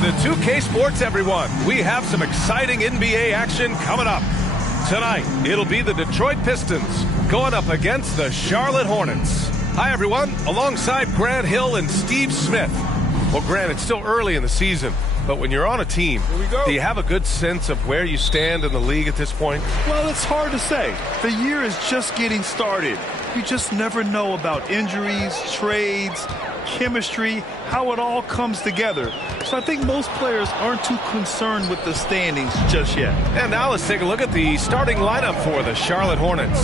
Welcome to 2K Sports, everyone. We have some exciting NBA action coming up. Tonight, it'll be the Detroit Pistons going up against the Charlotte Hornets. Hi, everyone. Alongside Grant Hill and Steve Smith. Well, Grant, it's still early in the season, but when you're on a team, do you have a good sense of where you stand in the league at this point? Well, it's hard to say. The year is just getting started. You just never know about injuries, trades, chemistry, how it all comes together. So I think most players aren't too concerned with the standings just yet. And now let's take a look at the starting lineup for the Charlotte Hornets.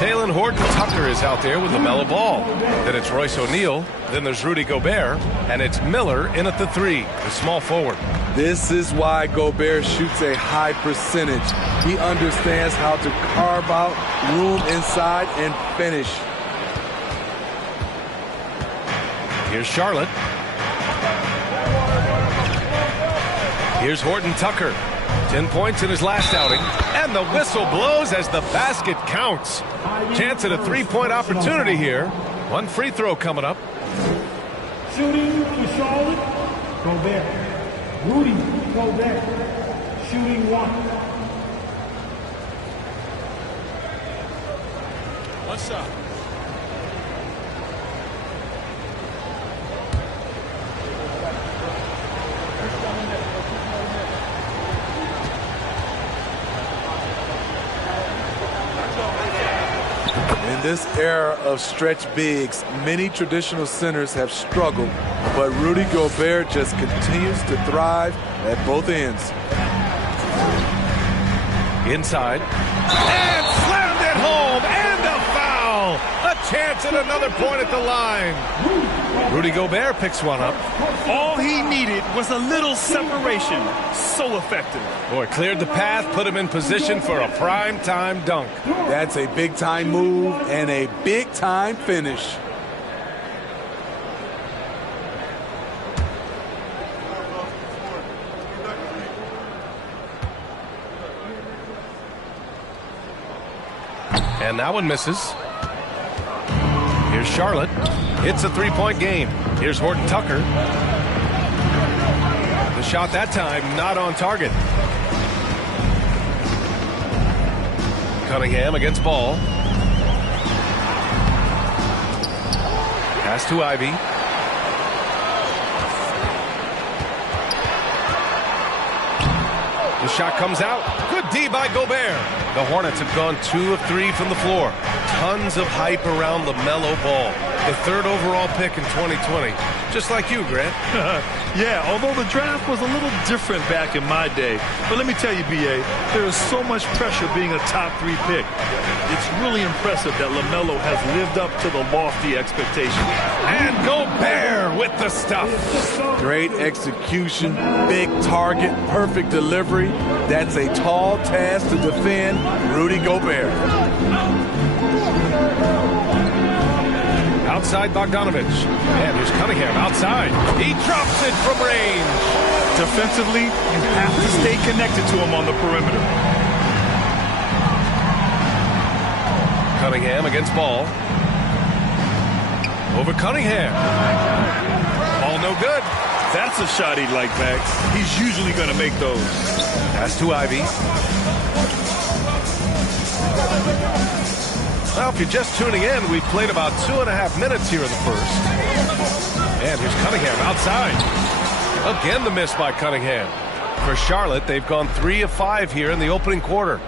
Talen Horton-Tucker is out there with LaMelo Ball. Then it's Royce O'Neal. Then there's Rudy Gobert. And it's Miller in at the 3, the small forward. This is why Gobert shoots a high percentage. He understands how to carve out room inside and finish. Here's Charlotte. Here's Horton-Tucker. 10 points in his last outing. And the whistle blows as the basket counts. Chance at a three-point opportunity here. One free throw coming up. Shooting for Charlotte, Gobert. Rudy Gobert. Shooting 1. What's up? In this era of stretch bigs, many traditional centers have struggled, but Rudy Gobert just continues to thrive at both ends. Inside. And slammed it home. And a foul. A chance at another point at the line. Rudy Gobert picks one up. All he needed was a little separation. So effective. Boy, cleared the path, put him in position for a prime-time dunk. That's a big-time move and a big-time finish. And that one misses. Here's Charlotte. It's a three-point game. Here's Horton-Tucker. The shot that time not on target. Cunningham against Ball. Pass to Ivy. The shot comes out. Good D by Gobert. The Hornets have gone 2 of 3 from the floor. Tons of hype around LaMelo Ball, the 3rd overall pick in 2020. Just like you, Grant. Yeah, although the draft was a little different back in my day. But let me tell you, B.A., there is so much pressure being a top 3 pick. It's really impressive that LaMelo has lived up to the lofty expectations. And Gobert with the stuff. Great execution, big target, perfect delivery. That's a tall task to defend Rudy Gobert. Outside Bogdanovich. And here's Cunningham outside. He drops it from range. Defensively, you have to stay connected to him on the perimeter. Cunningham against Ball. Over Cunningham. Ball no good. That's a shot he'd like, Max. He's usually going to make those. Pass to Ivy. Well, if you're just tuning in, we've played about 2.5 minutes here in the first. And here's Cunningham outside. Again, the miss by Cunningham. For Charlotte, they've gone 3 of 5 here in the opening quarter.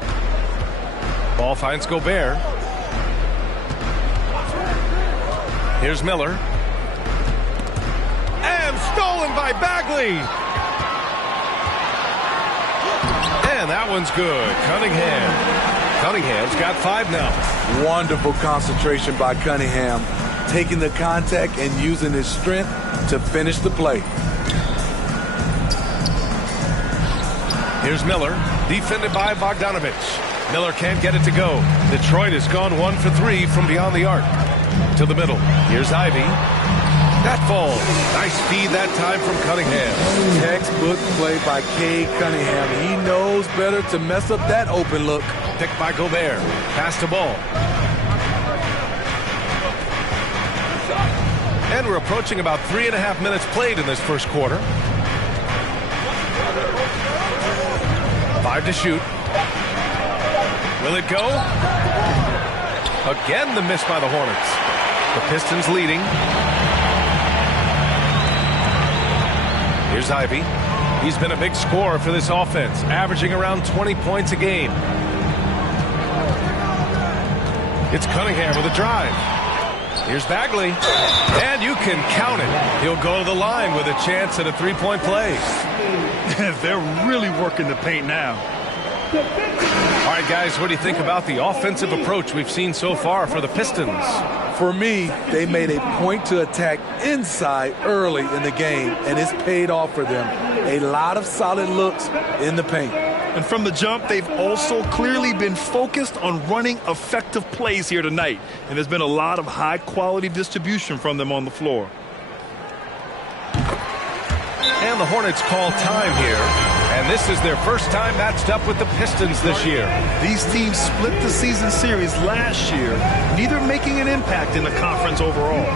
Ball finds Gobert. Here's Miller. And stolen by Bagley. And that one's good. Cunningham's got 5 now. Wonderful concentration by Cunningham, taking the contact and using his strength to finish the play. Here's Miller, defended by Bogdanovich. Miller can't get it to go. Detroit has gone 1 for 3 from beyond the arc. To the middle. Here's Ivy. That falls. Nice feed that time from Cunningham. Textbook play by Cade Cunningham. He knows better to mess up that open look. Picked by Gobert. Pass to Ball. And we're approaching about 3.5 minutes played in this first quarter. 5 to shoot. Will it go? Again, the miss by the Hornets. The Pistons leading. Here's Ivey. He's been a big scorer for this offense, averaging around 20 points a game. It's Cunningham with a drive. Here's Bagley. And you can count it. He'll go to the line with a chance at a three-point play. They're really working the paint now. All right, guys, what do you think about the offensive approach we've seen so far for the Pistons? For me, they made a point to attack inside early in the game, and it's paid off for them. A lot of solid looks in the paint. And from the jump, they've also clearly been focused on running effective plays here tonight. And there's been a lot of high-quality distribution from them on the floor. And the Hornets call time here. And this is their first time matched up with the Pistons this year. These teams split the season series last year, neither making an impact in the conference overall.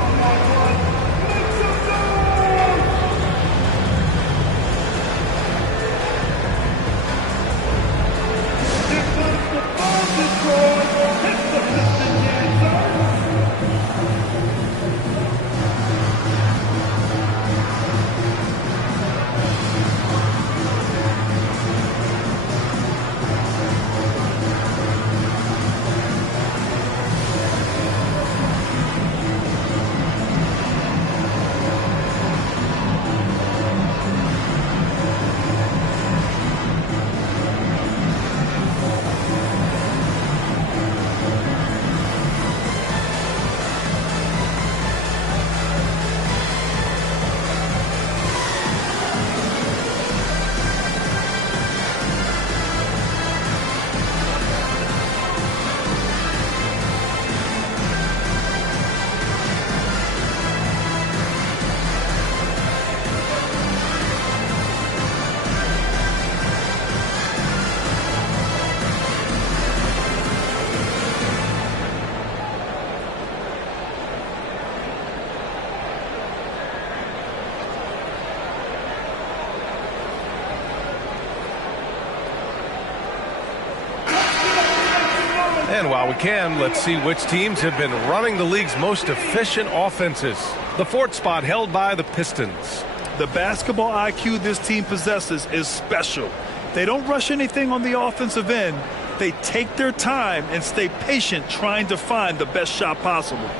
And while we can, let's see which teams have been running the league's most efficient offenses. The fourth spot held by the Pistons. The basketball IQ this team possesses is special. They don't rush anything on the offensive end. They take their time and stay patient trying to find the best shot possible.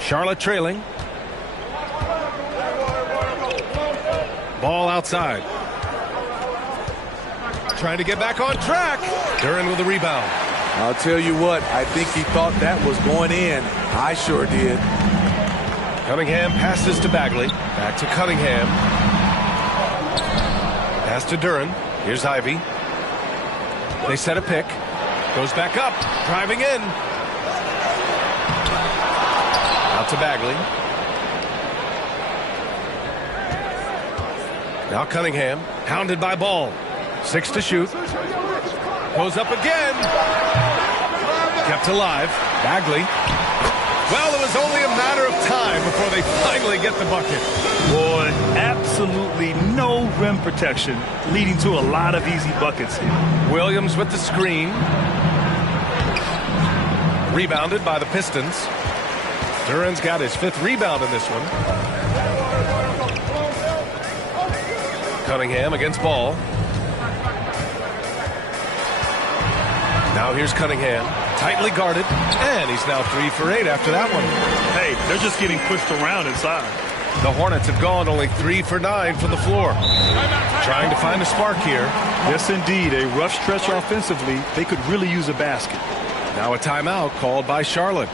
Charlotte trailing. Ball outside. Trying to get back on track. Duren with the rebound. I'll tell you what, I think he thought that was going in. I sure did. Cunningham passes to Bagley. Back to Cunningham. Pass to Duren. Here's Ivey. They set a pick. Goes back up. Driving in. Out to Bagley. Now Cunningham, hounded by Ball. 6 to shoot. Goes up again. Kept alive. Bagley. Well, it was only a matter of time before they finally get the bucket. Boy, absolutely no rim protection, leading to a lot of easy buckets here. Williams with the screen. Rebounded by the Pistons. Duren's got his 5th rebound in this one. Cunningham against Ball. Now here's Cunningham, tightly guarded, and he's now 3 for 8 after that one. Hey, they're just getting pushed around inside. The Hornets have gone only 3 for 9 from the floor. Trying to find a spark here. Yes, indeed, a rough stretch offensively. They could really use a basket. Now a timeout called by Charlotte.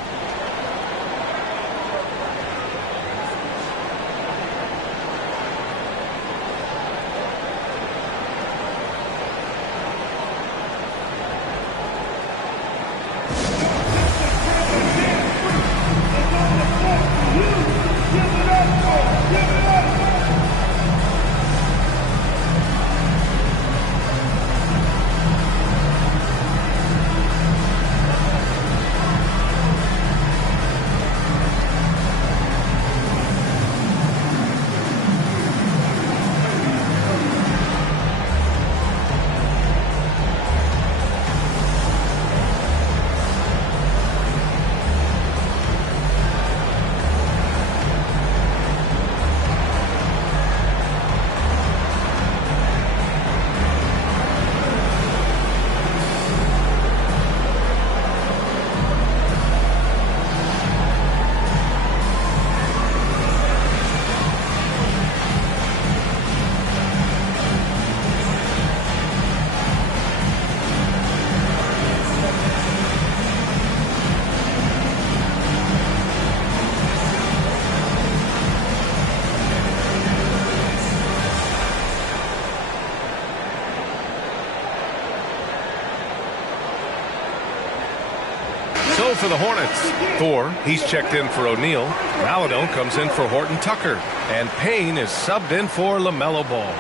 So for the Hornets, Thor, he's checked in for O'Neal. Maladon comes in for Horton Tucker. And Payne is subbed in for LaMelo Ball.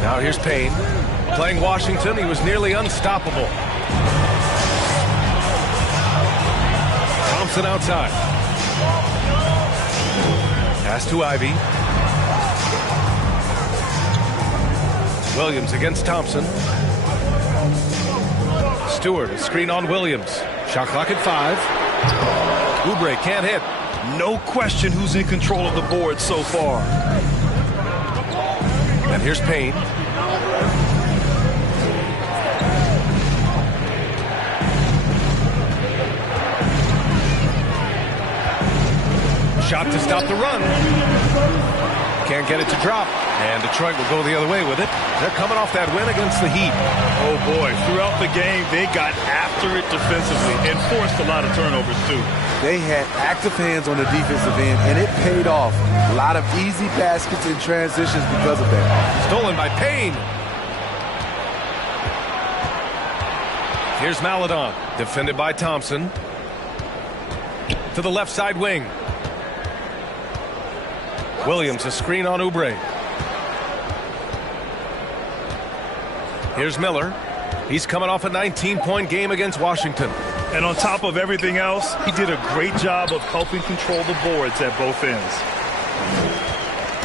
Now here's Payne. Playing Washington, he was nearly unstoppable. Thompson outside. Pass to Ivy. Williams against Thompson. Stewart, a screen on Williams. Shot clock at 5. Oubre can't hit. No question who's in control of the board so far. And here's Payne. Shot to stop the run. Can't get it to drop. And Detroit will go the other way with it. They're coming off that win against the Heat. Oh, boy. Throughout the game, they got after it defensively and forced a lot of turnovers, too. They had active hands on the defensive end, and it paid off. A lot of easy baskets and transitions because of that. Stolen by Payne. Here's Maladon. Defended by Thompson. To the left side wing. Williams, a screen on Oubre. Here's Miller. He's coming off a 19-point game against Washington. And on top of everything else, he did a great job of helping control the boards at both ends.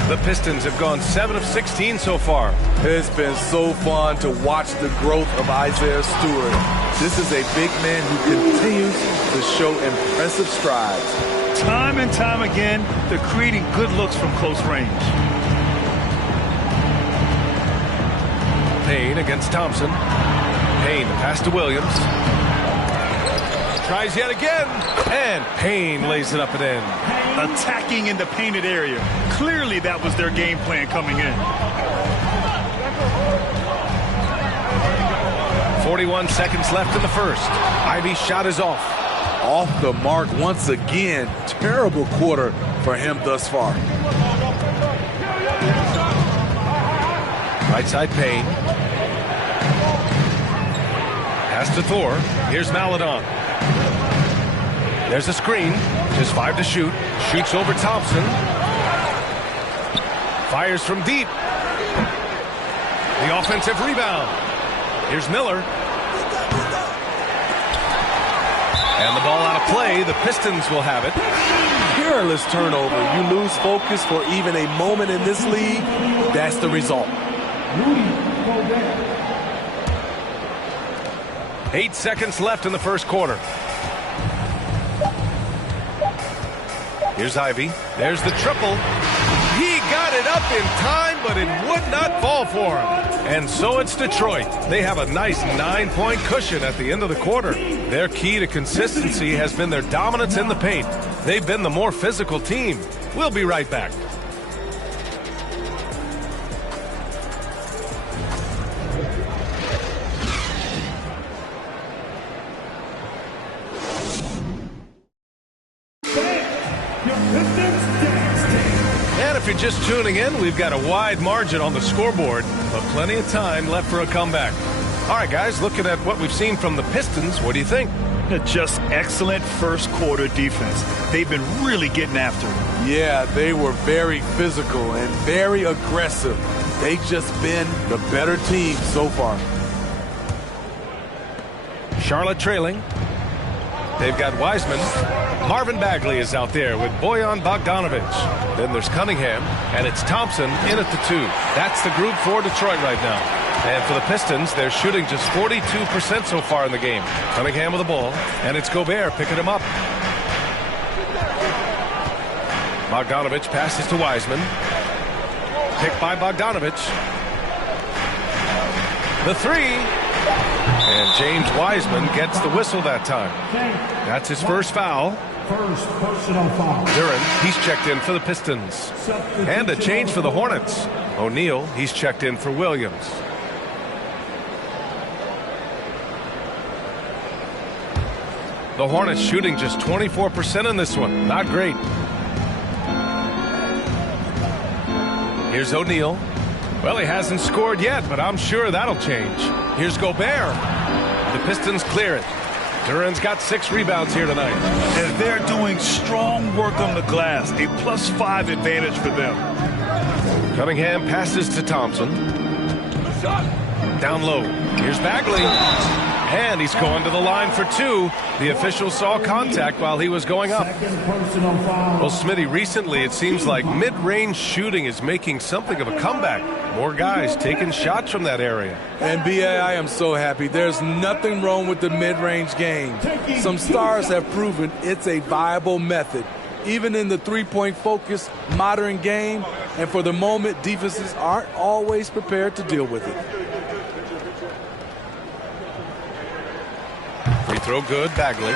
The Pistons have gone 7 of 16 so far. It's been so fun to watch the growth of Isaiah Stewart. This is a big man who continues to show impressive strides. Time and time again, they're creating good looks from close range. Payne against Thompson. Payne, pass to Williams. Tries yet again, and Payne lays it up and in. Attacking in the painted area. Clearly that was their game plan coming in. 41 seconds left in the first. Ivy's shot is off. Off the mark once again. Terrible quarter for him thus far. Right side Payne. Pass to Thor. Here's Maladon. There's a screen. Just 5 to shoot. Shoots over Thompson. Fires from deep. The offensive rebound. Here's Miller. And the ball out of play. The Pistons will have it. Careless turnover. You lose focus for even a moment in this league. That's the result. 8 seconds left in the first quarter. Here's Ivy. There's the triple. He got it up in time, but it would not fall for him. And so it's Detroit. They have a nice 9-point cushion at the end of the quarter. Their key to consistency has been their dominance in the paint. They've been the more physical team. We'll be right back. And if you're just tuning in, we've got a wide margin on the scoreboard, but plenty of time left for a comeback. All right, guys, looking at what we've seen from the Pistons, what do you think? Just excellent first quarter defense. They've been really getting after it. Yeah, they were very physical and very aggressive. They've just been the better team so far. Charlotte trailing. They've got Wiseman. Marvin Bagley is out there with Bojan Bogdanovic. Then there's Cunningham, and it's Thompson in at the 2. That's the group for Detroit right now. And for the Pistons, they're shooting just 42% so far in the game. Cunningham with the ball, and it's Gobert picking him up. Bogdanovic passes to Wiseman. Picked by Bogdanovic. The 3. And James Wiseman gets the whistle that time. That's his first foul. First personal foul. Duren, he's checked in for the Pistons. And a change for the Hornets. O'Neal, he's checked in for Williams. The Hornets shooting just 24% in this one. Not great. Here's O'Neal. Well, he hasn't scored yet, but I'm sure that'll change. Here's Gobert. The Pistons clear it. Duren's got 6 rebounds here tonight. And they're doing strong work on the glass. A +5 advantage for them. Cunningham passes to Thompson. Down low. Here's Bagley. And he's going to the line for 2. The official saw contact while he was going up. Second personal foul. Well, Smitty, recently it seems like mid-range shooting is making something of a comeback. More guys taking shots from that area. And B.A., I am so happy. There's nothing wrong with the mid-range game. Some stars have proven it's a viable method, even in the three-point focused modern game. And for the moment, defenses aren't always prepared to deal with it. Free throw good, Bagley.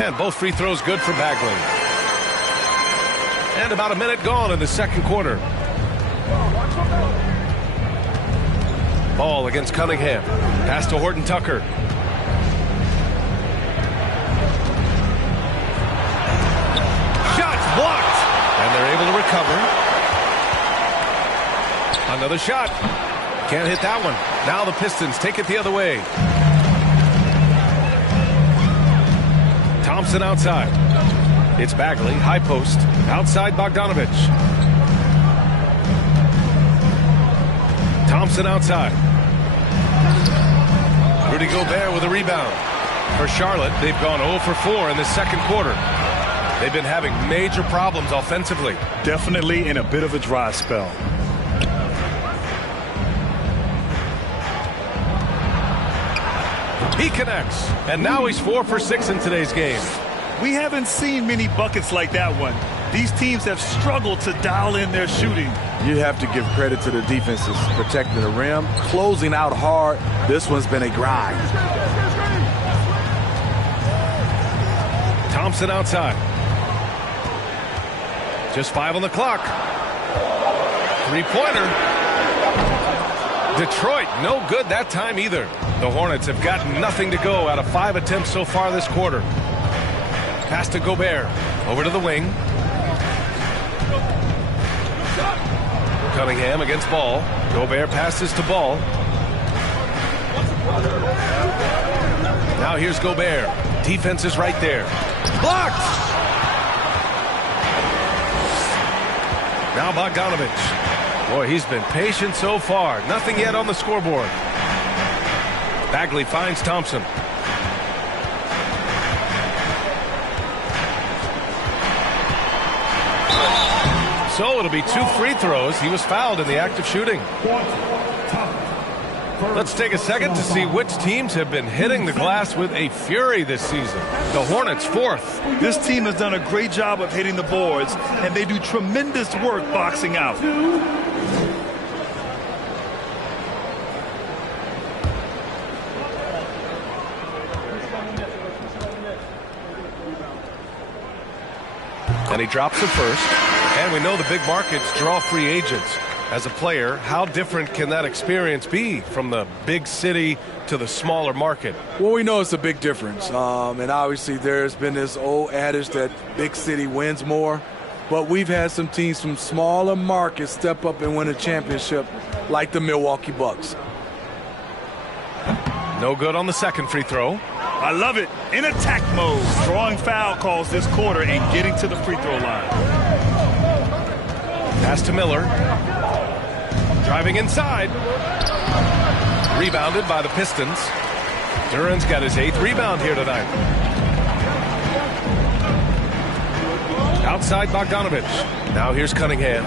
And both free throws good for Bagley. And about a minute gone in the second quarter. Ball against Cunningham. Pass to Horton Tucker. Shots blocked. And they're able to recover. Another shot. Can't hit that one. Now the Pistons take it the other way. Thompson outside. It's Bagley, high post. Outside Bogdanovich. Thompson outside. Rudy Gobert with a rebound. For Charlotte, they've gone 0 for 4 in the second quarter. They've been having major problems offensively. Definitely in a bit of a dry spell. He connects, and now he's 4 for 6 in today's game. We haven't seen many buckets like that one. These teams have struggled to dial in their shooting. You have to give credit to the defenses, protecting the rim, closing out hard. This one's been a grind. Thompson outside. Just 5 on the clock. Three-pointer. Detroit, no good that time either. The Hornets have got nothing to go out of 5 attempts so far this quarter. Pass to Gobert. Over to the wing. Cunningham against Ball. Gobert passes to Ball. Now here's Gobert. Defense is right there. Blocked! Now Bogdanovich. Boy, he's been patient so far. Nothing yet on the scoreboard. Bagley finds Thompson. So it'll be 2 free throws. He was fouled in the act of shooting. Let's take a second to see which teams have been hitting the glass with a fury this season. The Hornets 4th. This team has done a great job of hitting the boards, and they do tremendous work boxing out. And he drops it first. And we know the big markets draw free agents. As a player, how different can that experience be from the big city to the smaller market? Well, we know it's a big difference. And obviously there's been this old adage that big city wins more. But we've had some teams from smaller markets step up and win a championship, like the Milwaukee Bucks. No good on the second free throw. I love it. In attack mode. Drawing foul calls this quarter and getting to the free throw line. Pass to Miller. Driving inside. Rebounded by the Pistons. Duren's got his 8th rebound here tonight. Outside Bogdanovich. Now here's Cunningham.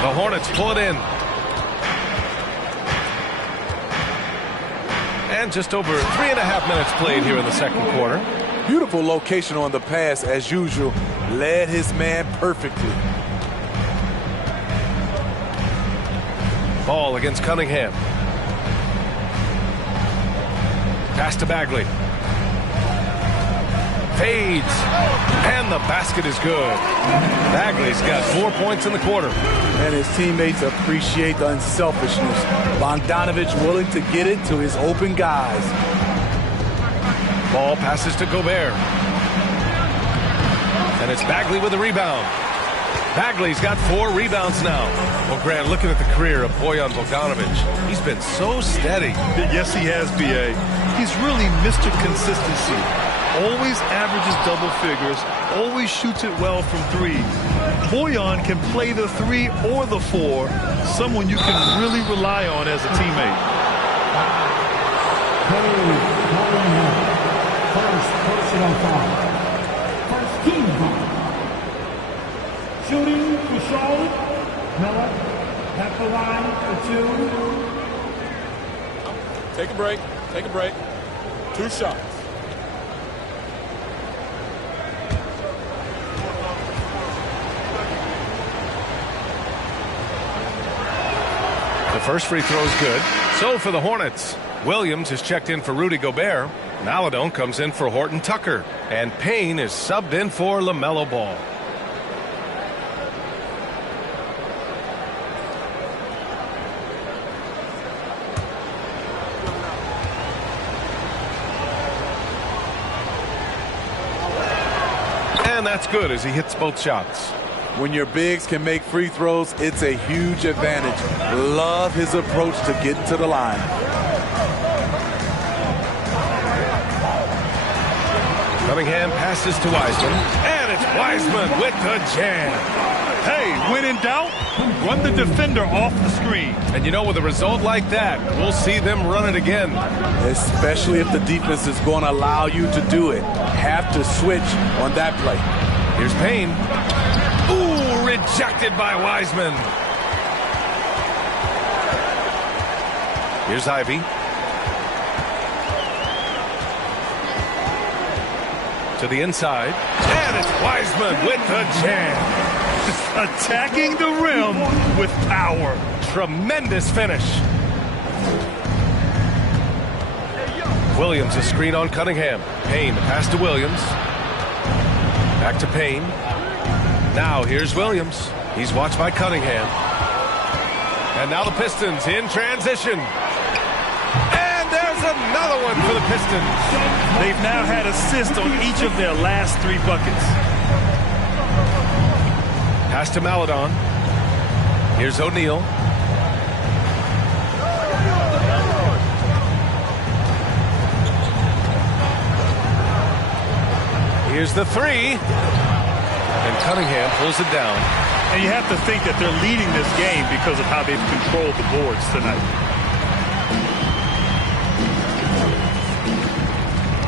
The Hornets pull it in. And just over 3.5 minutes played here in the second quarter. Beautiful location on the pass as usual. Led his man perfectly. Ball against Cunningham. Pass to Bagley. Fades. And the basket is good. Bagley's got 4 points in the quarter. And his teammates appreciate the unselfishness. Bogdanovich willing to get it to his open guys. Ball passes to Gobert. And it's Bagley with the rebound. Bagley's got 4 rebounds now. Well, Grant, looking at the career of Bojan Bogdanovic, he's been so steady. Yes, he has, B.A. He's really Mr. Consistency. Always averages double figures, always shoots it well from 3. Bojan can play the 3 or the 4, someone you can really rely on as a teammate. First personal foul. First team foul. Shooting for Charlotte. Miller at the line for 2. Take a break. Take a break. 2 shots. The first free throw is good. So for the Hornets, Williams is checked in for Rudy Gobert. Maladon comes in for Horton Tucker. And Payne is subbed in for LaMelo Ball. And that's good as he hits both shots. When your bigs can make free throws, it's a huge advantage. Love his approach to getting to the line. Cunningham passes to Wiseman. And it's Wiseman with the jam. Hey, when in doubt, run the defender off the screen. And you know, with a result like that, we'll see them run it again. Especially if the defense is going to allow you to do it. Have to switch on that play. Here's Payne. Ooh, rejected by Wiseman. Here's Ivy. To the inside. And it's Wiseman with the jam. Attacking the rim with power. Tremendous finish. Williams, a screen on Cunningham. Payne, the pass to Williams. Back to Payne. Now here's Williams. He's watched by Cunningham. And now the Pistons in transition. And there's another one for the Pistons. They've now had assists on each of their last 3 buckets. Pass to Maladon. Here's O'Neal. Here's the 3. And Cunningham pulls it down. And you have to think that they're leading this game because of how they've controlled the boards tonight.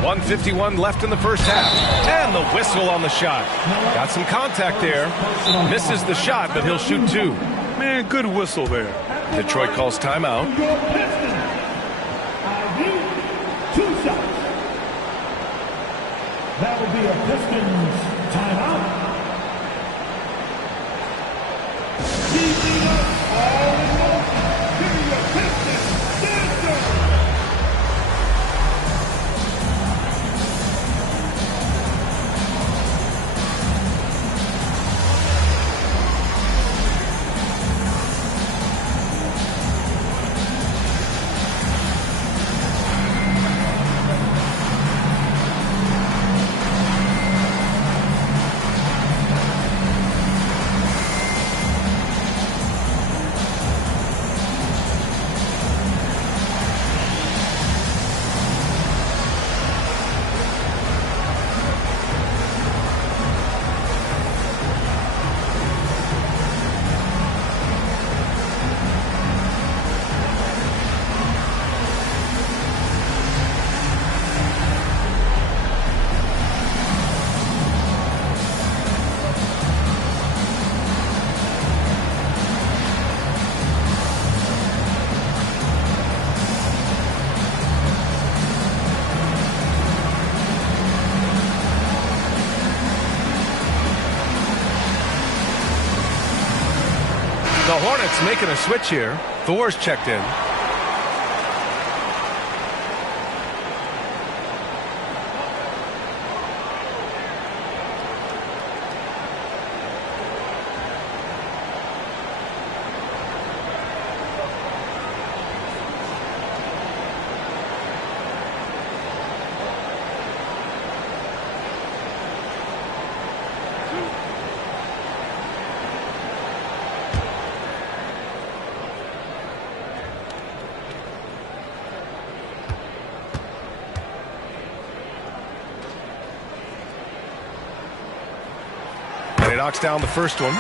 1:51 left in the first half. And the whistle on the shot. Got some contact there. Misses the shot, but he'll shoot 2. Man, good whistle there. Detroit calls timeout. Your Pistons. ID, 2 shots. That will be a Pistons timeout. Keeping us all in motion. Give me your Pistons dancer. The Hornets making a switch here. Thor's checked in. He knocks down the first one.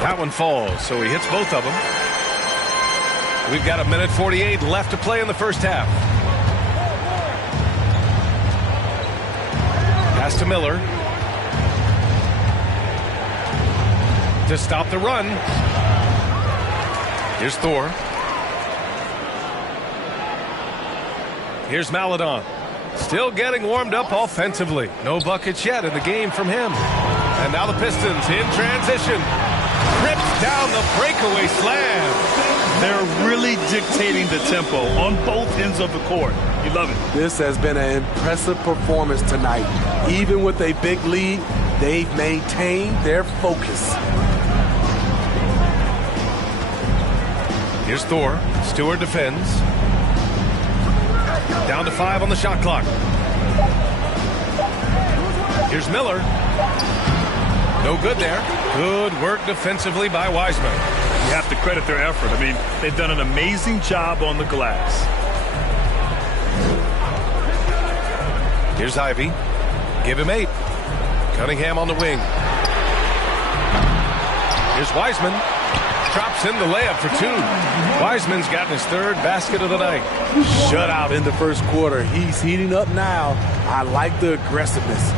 That one falls, so he hits both of them. We've got 1:48 left to play in the first half. Pass to Miller. To stop the run. Here's Thor. Here's Maledon. Still getting warmed up offensively. No buckets yet in the game from him. And now the Pistons in transition. Rips down the breakaway slam. They're really dictating the tempo on both ends of the court. You love it. This has been an impressive performance tonight. Even with a big lead, they've maintained their focus. Here's Thor. Stewart defends. Down to 5 on the shot clock. Here's Miller. No good there. Good work defensively by Wiseman. You have to credit their effort. I mean, they've done an amazing job on the glass. Here's Ivy. Give him 8. Cunningham on the wing. Here's Wiseman. Drops in the layup for 2. Wiseman's gotten his 3rd basket of the night. Shutout in the first quarter. He's heating up now. I like the aggressiveness.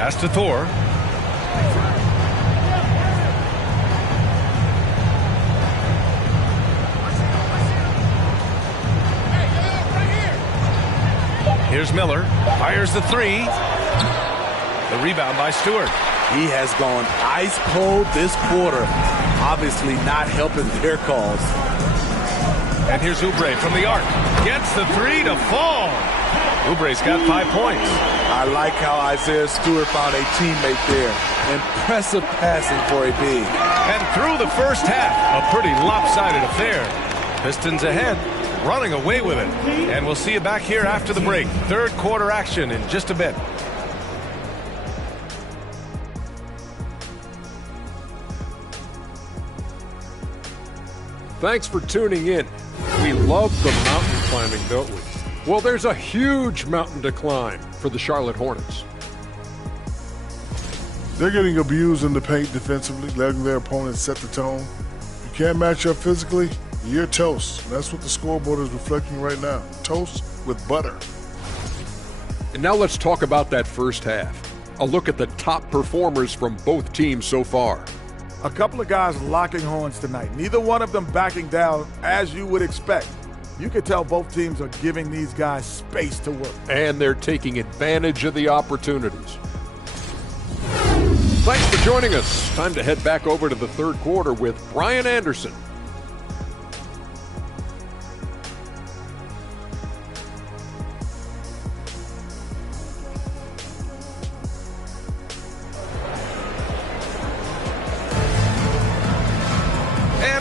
Pass to Thor. Here's Miller. Fires the 3. The rebound by Stewart. He has gone ice cold this quarter. Obviously not helping their cause. And here's Oubre from the arc. Gets the 3 to fall. Oubre's got 5 points. I like how Isaiah Stewart found a teammate there. Impressive passing for a big. And through the first half, a pretty lopsided affair. Pistons ahead, running away with it. And we'll see you back here after the break. 3rd quarter action in just a bit. Thanks for tuning in. We love the mountain climbing, don't we? Well, there's a huge mountain to climb for the Charlotte Hornets. They're getting abused in the paint defensively, letting their opponents set the tone. If you can't match up physically, you're toast. And that's what the scoreboard is reflecting right now. Toast with butter. And now let's talk about that first half. A look at the top performers from both teams so far. A couple of guys locking horns tonight. Neither one of them backing down as you would expect. You can tell both teams are giving these guys space to work. And they're taking advantage of the opportunities. Thanks for joining us. Time to head back over to the 3rd quarter with Brian Anderson.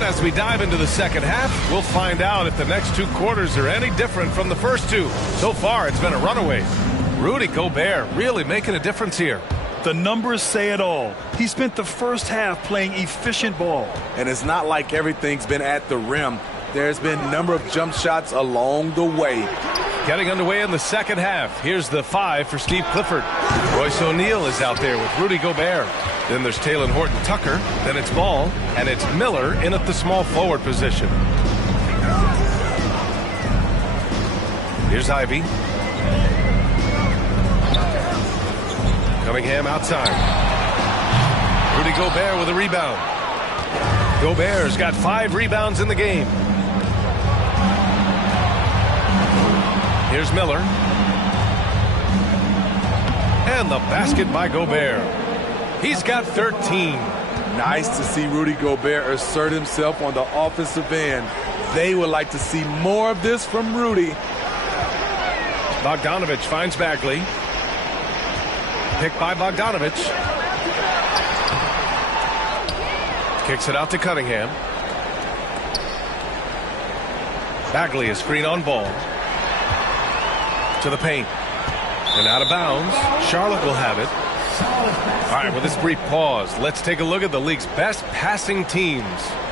As we dive into the second half, we'll find out if the next 2 quarters are any different from the first 2. So far, it's been a runaway. Rudy Gobert really making a difference here. The numbers say it all. He spent the first half playing efficient ball. And it's not like everything's been at the rim. There's been a number of jump shots along the way. Getting underway in the second half. Here's the 5 for Steve Clifford. Royce O'Neal is out there with Rudy Gobert. Then there's Talen Horton-Tucker. Then it's Ball. And it's Miller in at the small forward position. Here's Ivy. Cunningham outside. Rudy Gobert with a rebound. Gobert's got 5 rebounds in the game. Here's Miller. And the basket by Gobert. He's got 13. Nice to see Rudy Gobert assert himself on the offensive end. They would like to see more of this from Rudy. Bogdanovich finds Bagley. Picked by Bogdanovich. Kicks it out to Cunningham. Bagley, a screen on ball. To the paint. And out of bounds. Charlotte will have it. All right, with this brief pause, let's take a look at the league's best passing teams.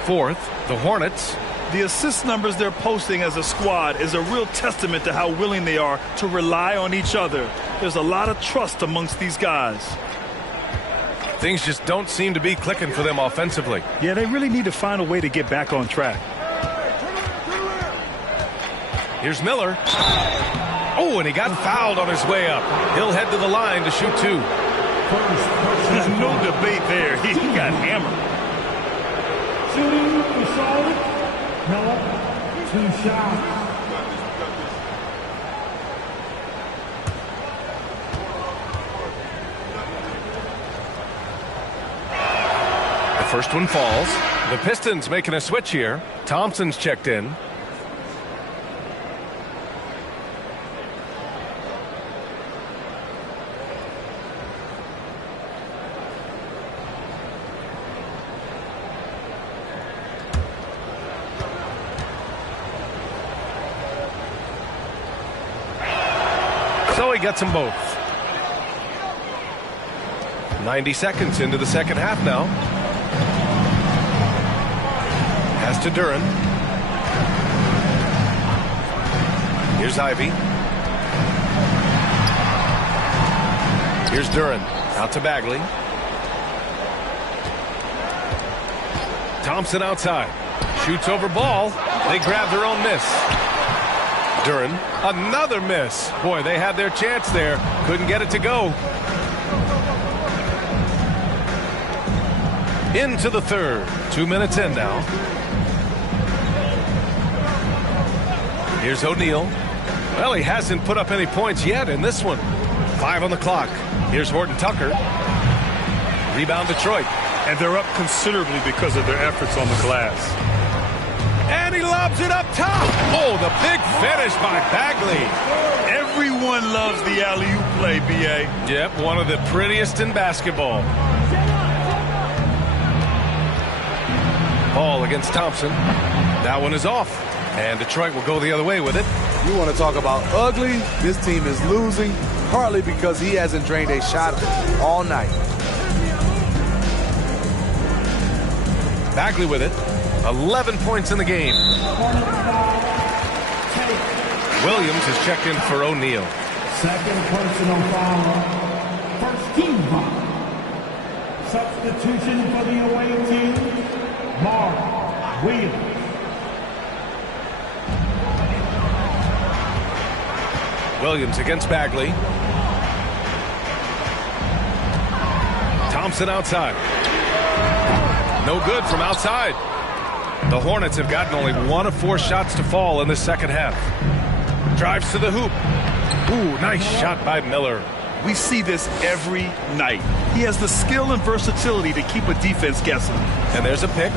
4th, the Hornets. The assist numbers they're posting as a squad is a real testament to how willing they are to rely on each other. There's a lot of trust amongst these guys. Things just don't seem to be clicking for them offensively. Yeah, they really need to find a way to get back on track. Here's Miller. Oh, and he got fouled on his way up. He'll head to the line to shoot 2. There's no debate there. He got hammered. Shooting for Charlotte. Miller, 2 shots. The first one falls. The Pistons making a switch here. Thompson's checked in. So he gets them both. 90 seconds into the second half now. Pass to Duren. Here's Ivy. Here's Duren. Out to Bagley. Thompson outside. Shoots over ball. They grab their own miss. Duren, another miss. Boy, they had their chance there. Couldn't get it to go. Into the third. 2 minutes in now. Here's O'Neal. Well, he hasn't put up any points yet in this one. 5 on the clock. Here's Horton Tucker. Rebound Detroit. And they're up considerably because of their efforts on the glass. And he lobs it up top. Oh, the big finish by Bagley. Everyone loves the alley-oop play, B.A. Yep, one of the prettiest in basketball. Ball against Thompson. That one is off. And Detroit will go the other way with it. You want to talk about ugly? This team is losing, partly because he hasn't drained a shot all night. Bagley with it. 11 points in the game. Williams is checked in for O'Neal. Second personal foul. First team foul. Substitution for the away team. Mark Williams. Williams against Bagley. Thompson outside. No good from outside. The Hornets have gotten only 1 of 4 shots to fall in the second half. Drives to the hoop. Ooh, nice shot by Miller. We see this every night. He has the skill and versatility to keep a defense guessing. And there's a pick.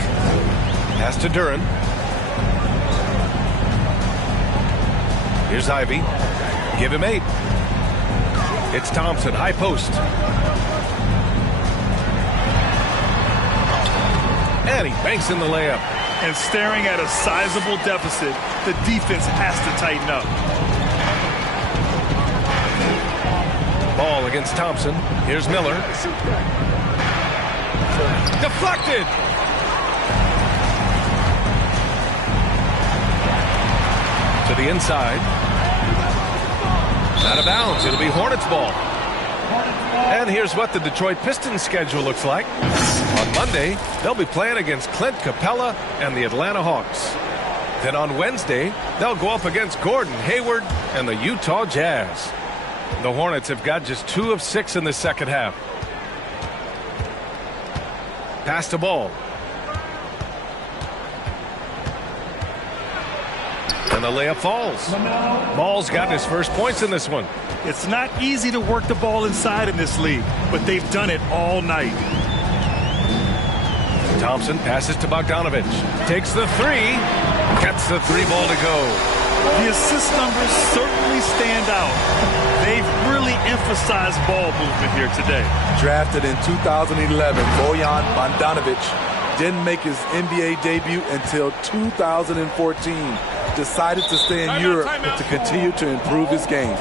Pass to Duren. Here's Ivy. Give him 8. It's Thompson, high post. And he banks in the layup. And staring at a sizable deficit, the defense has to tighten up. Ball against Thompson. Here's Miller. Deflected. To the inside. Out of bounds. It'll be Hornets ball. And here's what the Detroit Pistons schedule looks like. On Monday, they'll be playing against Clint Capella and the Atlanta Hawks. Then on Wednesday, they'll go up against Gordon Hayward and the Utah Jazz. The Hornets have got just 2 of 6 in the second half. Pass to Ball. And the layup falls. Ball's gotten his first points in this one. It's not easy to work the ball inside in this league, but they've done it all night. Thompson passes to Bogdanovic. Takes the 3. Gets the 3 ball to go. The assist numbers certainly stand out. They've really emphasized ball movement here today. Drafted in 2011, Bojan Bogdanovic didn't make his NBA debut until 2014. Decided to stay in Europe to continue to improve his game.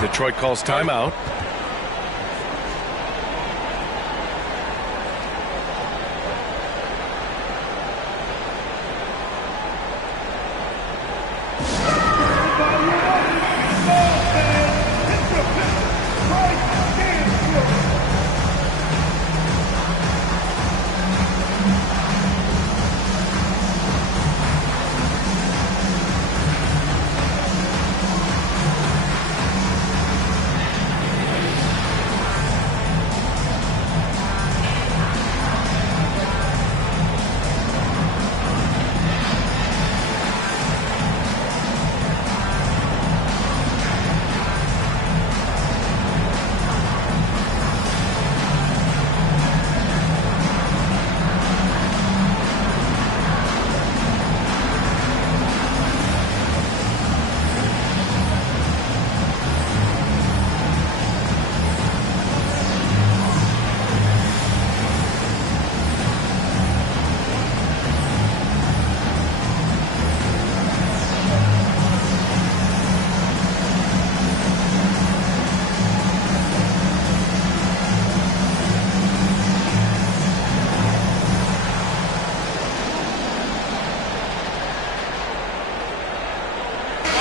Detroit calls timeout.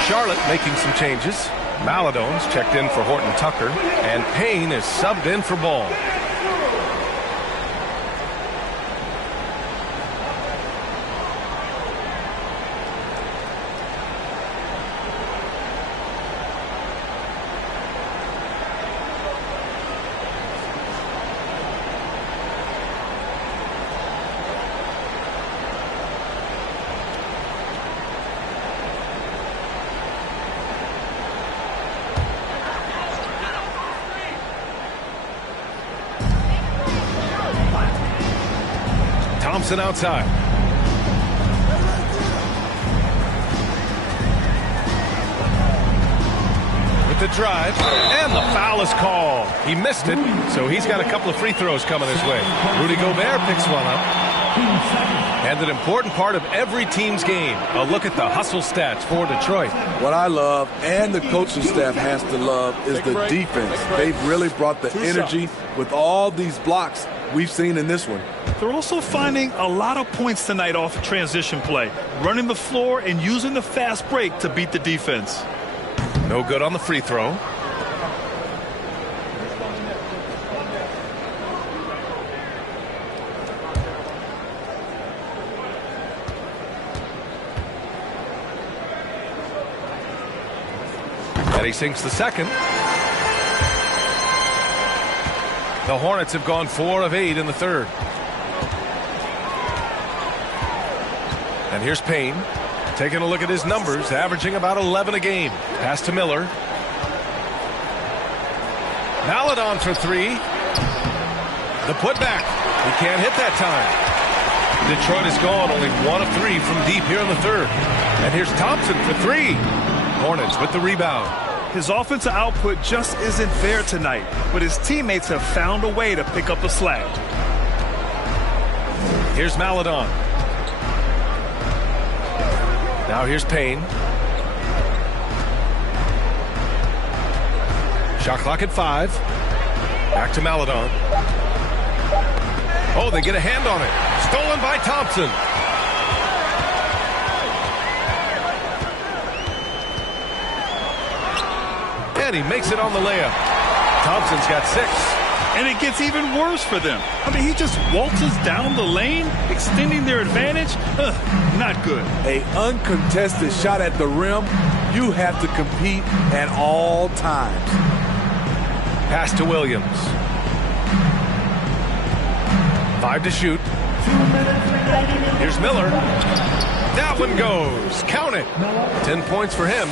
Charlotte making some changes. Maladone's checked in for Horton Tucker, and Payne is subbed in for Ball. Thompson outside. With the drive, and the foul is called. He missed it, so he's got a couple of free throws coming his way. Rudy Gobert picks one up. And an important part of every team's game, a look at the hustle stats for Detroit. What I love, and the coaching staff has to love, is the defense. They've really brought the energy with all these blocks we've seen in this one. They're also finding a lot of points tonight off of transition play, running the floor and using the fast break to beat the defense. No good on the free throw. And he sinks the second. The Hornets have gone 4 of 8 in the third. And here's Payne, taking a look at his numbers, averaging about 11 a game. Pass to Miller. Maladon for 3. The putback. He can't hit that time. Detroit has gone only 1 of 3 from deep here in the third. And here's Thompson for 3. Hornets with the rebound. His offensive output just isn't there tonight, but his teammates have found a way to pick up the slack. Here's Maladon. Now here's Payne. Shot clock at 5. Back to Maladon. Oh, they get a hand on it. Stolen by Thompson. And he makes it on the layup. Thompson's got 6. And it gets even worse for them. I mean, he just waltzes down the lane, extending their advantage. Not good. An uncontested shot at the rim. You have to compete at all times. Pass to Williams. 5 to shoot. Here's Miller. That one goes. Count it. 10 points for him.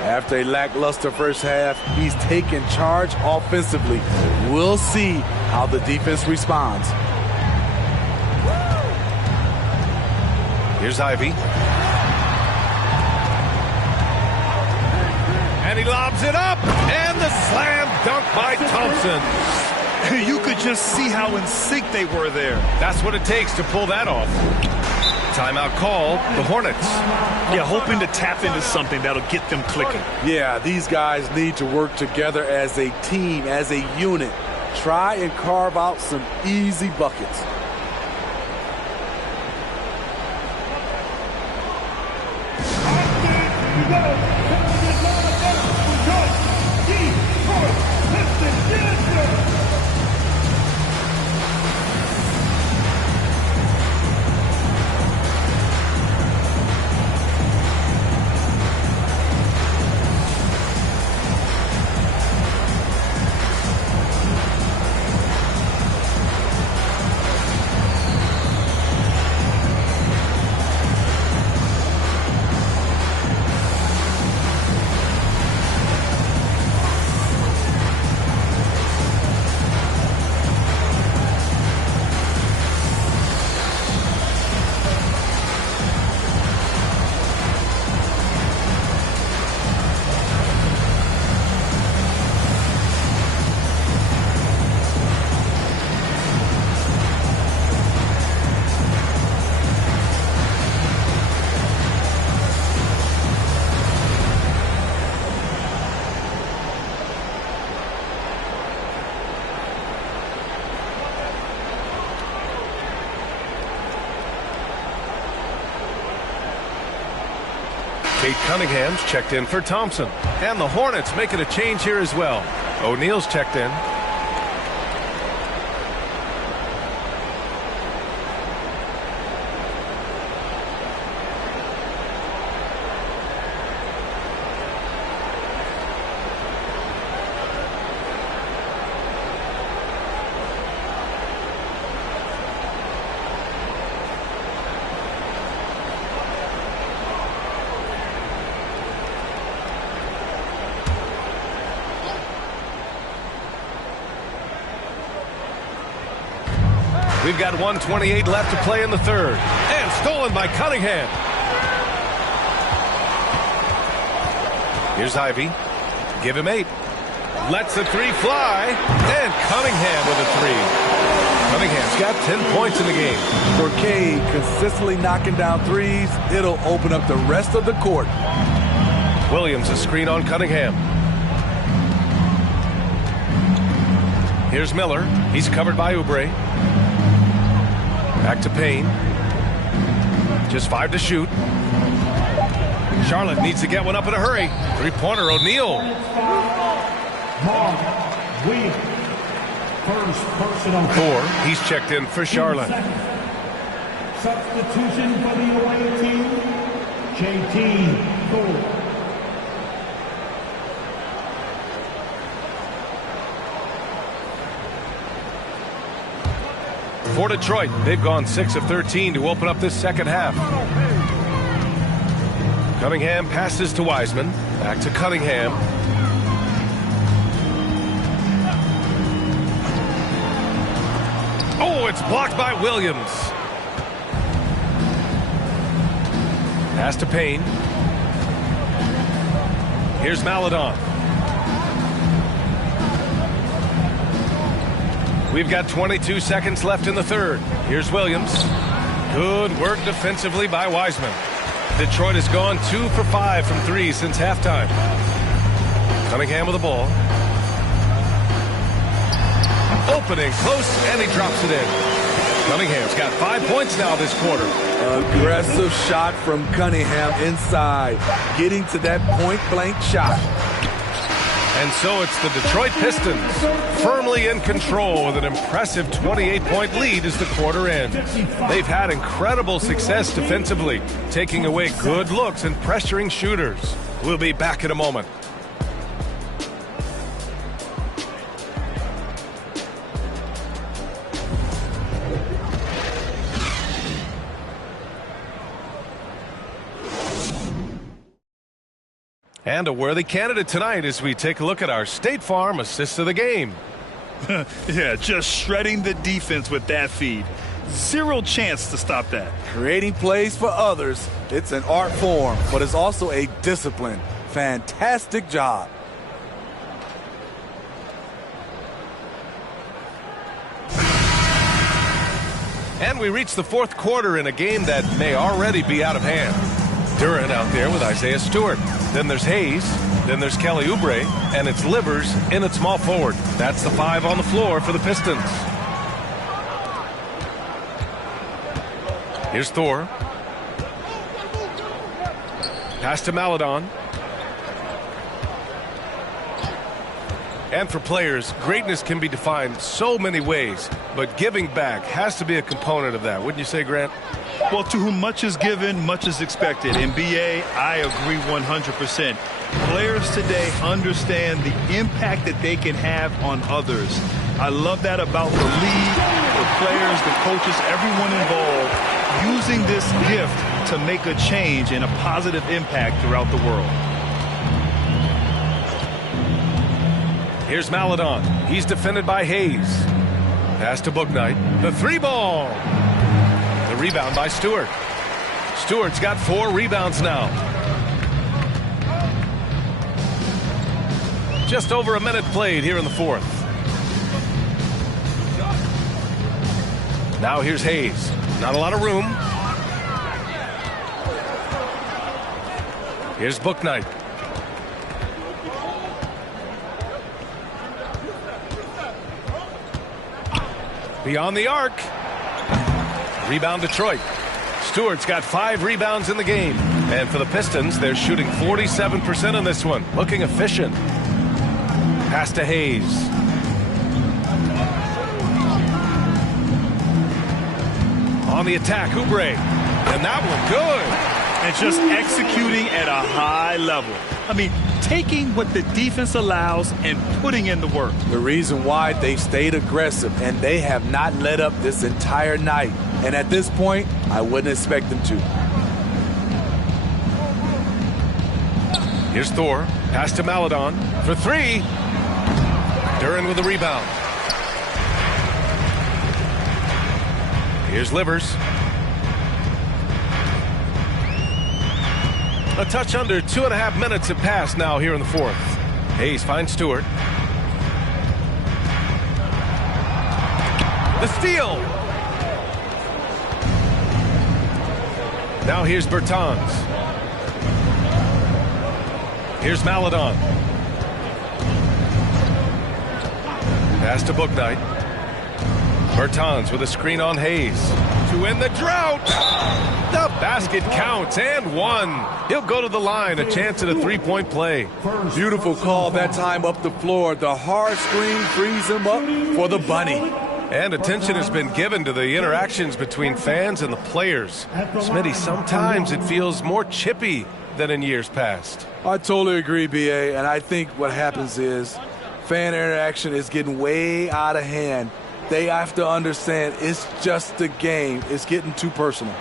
After a lackluster first half, he's taken charge offensively. We'll see how the defense responds. Here's Ivy. And he lobs it up. And the slam dunk by Thompson. You could just see how in sync they were there. That's what it takes to pull that off. Timeout called, the Hornets. Yeah, hoping to tap into something that'll get them clicking. Yeah, these guys need to work together as a team, as a unit. Try and carve out some easy buckets. Kate Cunningham's checked in for Thompson. And the Hornets making a change here as well. O'Neal's checked in. We've got 1:28 left to play in the third. And stolen by Cunningham. Here's Ivy. Give him 8. Lets the 3 fly. And Cunningham with a 3. Cunningham's got 10 points in the game. For Cade, consistently knocking down threes, it'll open up the rest of the court. Williams a screen on Cunningham. Here's Miller. He's covered by Oubre. Back to Payne. Just 5 to shoot. Charlotte needs to get one up in a hurry. 3-pointer, O'Neal. Mark Williams. First personal. 4. He's checked in for Charlotte. Substitution for the away team. JT Thor. For Detroit, they've gone 6 of 13 to open up this second half. Cunningham passes to Wiseman. Back to Cunningham. Oh, it's blocked by Williams. Pass to Payne. Here's Maledon. We've got 22 seconds left in the third. Here's Williams. Good work defensively by Wiseman. Detroit has gone 2 for 5 from 3 since halftime. Cunningham with the ball. Opening close, and he drops it in. Cunningham's got 5 points now this quarter. Aggressive shot from Cunningham inside, getting to that point-blank shot. And so it's the Detroit Pistons firmly in control with an impressive 28-point lead as the quarter ends. They've had incredible success defensively, taking away good looks and pressuring shooters. We'll be back in a moment. And a worthy candidate tonight as we take a look at our State Farm assists of the game. Yeah, just shredding the defense with that feed. Zero chance to stop that. Creating plays for others, it's an art form, but it's also a discipline. Fantastic job. And we reach the fourth quarter in a game that may already be out of hand. Duran out there with Isaiah Stewart. Then there's Hayes. Then there's Kelly Oubre. And it's Livers in at small forward. That's the 5 on the floor for the Pistons. Here's Thor. Pass to Maledon. And for players, greatness can be defined so many ways, but giving back has to be a component of that. Wouldn't you say, Grant? Well, to whom much is given, much is expected. In BA, I agree 100%. Players today understand the impact that they can have on others. I love that about the league, the players, the coaches, everyone involved, using this gift to make a change and a positive impact throughout the world. Here's Maledon. He's defended by Hayes. Pass to Bouknight. The 3-ball. The rebound by Stewart. Stewart's got 4 rebounds now. Just over a minute played here in the fourth. Now here's Hayes. Not a lot of room. Here's Bouknight. Beyond the arc. Rebound Detroit. Stewart's got 5 rebounds in the game. And for the Pistons, they're shooting 47% on this one. Looking efficient. Pass to Hayes. On the attack, Oubre. And that one good. And just executing at a high level. I mean, taking what the defense allows and putting in the work. The reason why they stayed aggressive, and they have not let up this entire night. And at this point, I wouldn't expect them to. Here's Thor. Pass to Maledon for 3. Duran with the rebound. Here's Livers. A touch under 2.5 minutes have passed now here in the fourth. Hayes finds Stewart. The steal. Now here's Bertans. Here's Maledon. Pass to Bouknight. Bertans with a screen on Hayes. To end the drought. The basket counts and 1. He'll go to the line, a chance at a 3-point play. Beautiful call that time up the floor. The hard screen frees him up for the bunny. And attention has been given to the interactions between fans and the players. Smitty, sometimes it feels more chippy than in years past. I totally agree, B.A., and I think what happens is fan interaction is getting way out of hand. They have to understand it's just a game. It's getting too personal.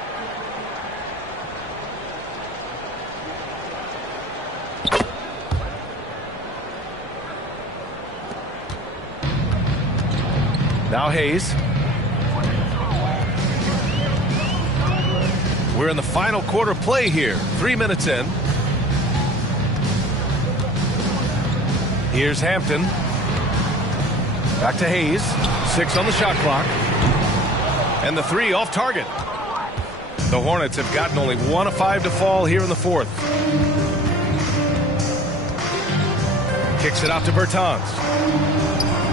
Now Hayes. We're in the final quarter play here. 3 minutes in. Here's Hampton. Back to Hayes. 6 on the shot clock. And the 3 off target. The Hornets have gotten only 1 of 5 to fall here in the fourth. Kicks it out to Bertans.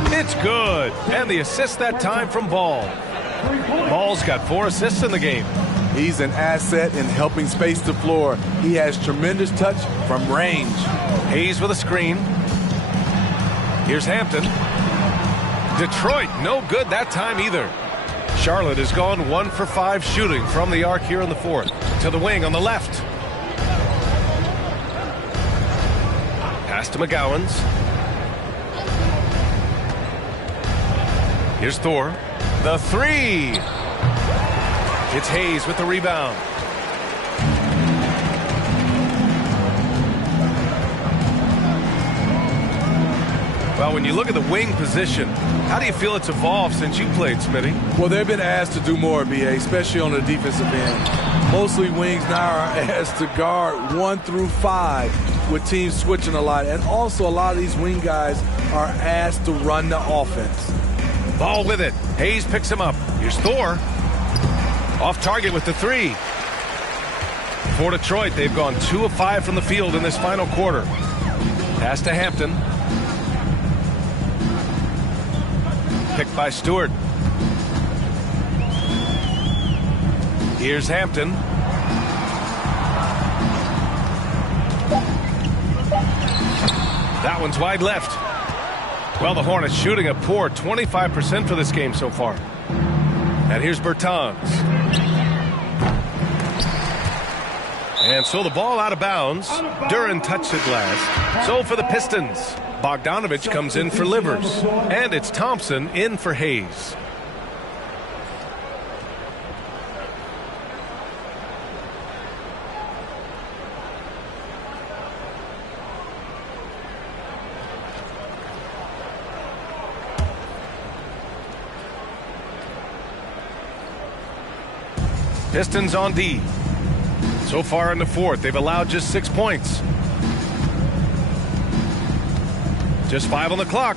It's good. And the assist that time from Ball. Ball's got 4 assists in the game. He's an asset in helping space the floor. He has tremendous touch from range. Hayes with a screen. Here's Hampton. Detroit, no good that time either. Charlotte has gone 1 for 5 shooting from the arc here in the fourth. To the wing on the left. Pass to McGowens. Here's Thor. The three. It's Hayes with the rebound. Well, when you look at the wing position, how do you feel it's evolved since you played, Smitty? Well, they've been asked to do more, BA, especially on the defensive end. Mostly wings now are asked to guard 1 through 5 with teams switching a lot. And also a lot of these wing guys are asked to run the offense. Ball with it. Hayes picks him up. Here's Thor. Off target with the three. For Detroit, they've gone 2 of 5 from the field in this final quarter. Pass to Hampton. Picked by Stewart. Here's Hampton. That one's wide left. Well, the Hornets shooting a poor 25% for this game so far. And here's Bertans. And so the ball out of bounds. Duren touched it last. So for the Pistons, Bogdanovich comes in for Livers. And it's Thompson in for Hayes. Pistons on D. So far in the fourth, they've allowed just 6 points. Just 5 on the clock.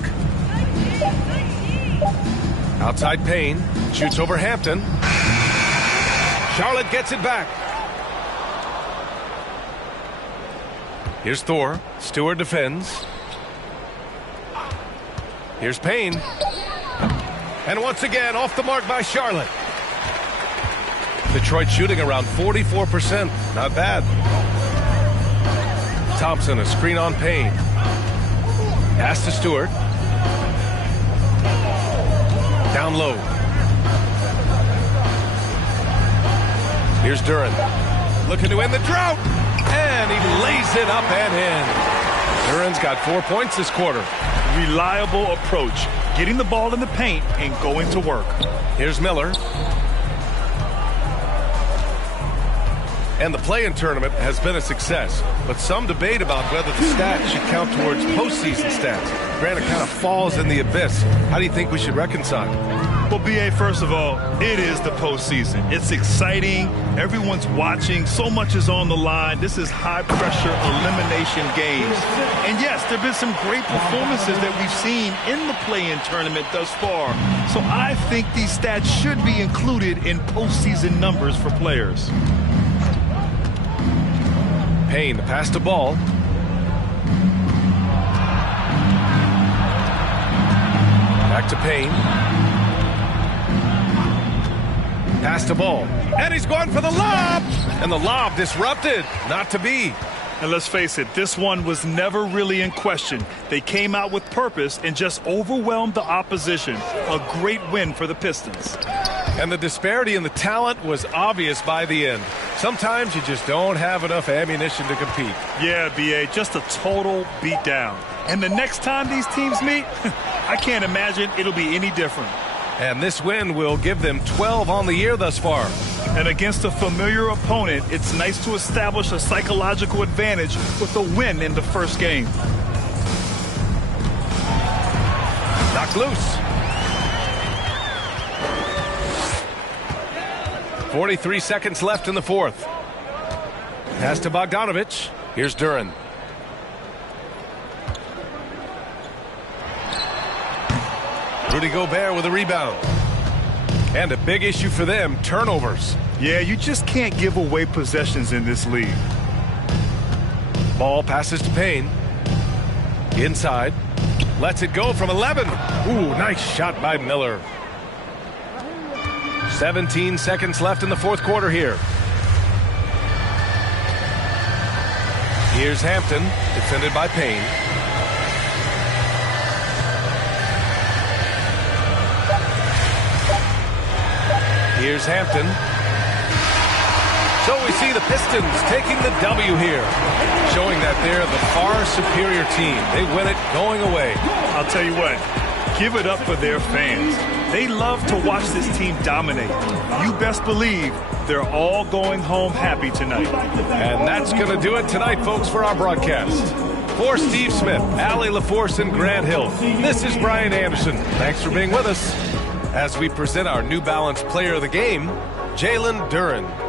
Outside Payne. Shoots over Hampton. Charlotte gets it back. Here's Thor. Stewart defends. Here's Payne. And once again, off the mark by Charlotte. Detroit shooting around 44%. Not bad. Thompson, a screen on Payne. Pass to Stewart. Down low. Here's Duren. Looking to end the drought. And he lays it up and in. Duren's got 4 points this quarter. Reliable approach. Getting the ball in the paint and going to work. Here's Miller. And the play-in tournament has been a success, but some debate about whether the stats should count towards postseason stats. Granted, kind of falls in the abyss. How do you think we should reconcile? Well, B.A., first of all, it is the postseason. It's exciting. Everyone's watching. So much is on the line. This is high-pressure elimination games. And, yes, there have been some great performances that we've seen in the play-in tournament thus far. So I think these stats should be included in postseason numbers for players. Payne, the pass to Ball. Back to Payne. Pass to Ball. And he's going for the lob. And the lob disrupted. Not to be. And let's face it, this one was never really in question. They came out with purpose and just overwhelmed the opposition. A great win for the Pistons. And the disparity in the talent was obvious by the end. Sometimes you just don't have enough ammunition to compete. Yeah, B.A., just a total beatdown. And the next time these teams meet, I can't imagine it'll be any different. And this win will give them 12 on the year thus far. And against a familiar opponent, it's nice to establish a psychological advantage with a win in the first game. Knocked loose. 43 seconds left in the fourth. Pass to Bogdanovich. Here's Duren. Rudy Gobert with a rebound. And a big issue for them, turnovers. Yeah, you just can't give away possessions in this league. Ball passes to Payne. Inside. Lets it go from 11. Ooh, nice shot by Miller. 17 seconds left in the fourth quarter here. Here's Hampton, defended by Payne. Here's Hampton. So we see the Pistons taking the W here, showing that they're the far superior team. They win it going away. I'll tell you what, give it up for their fans. They love to watch this team dominate. You best believe they're all going home happy tonight. And that's going to do it tonight, folks, for our broadcast. For Steve Smith, Allie LaForce, and Grant Hill, this is Brian Anderson. Thanks for being with us as we present our New Balance Player of the Game, Jalen Duren.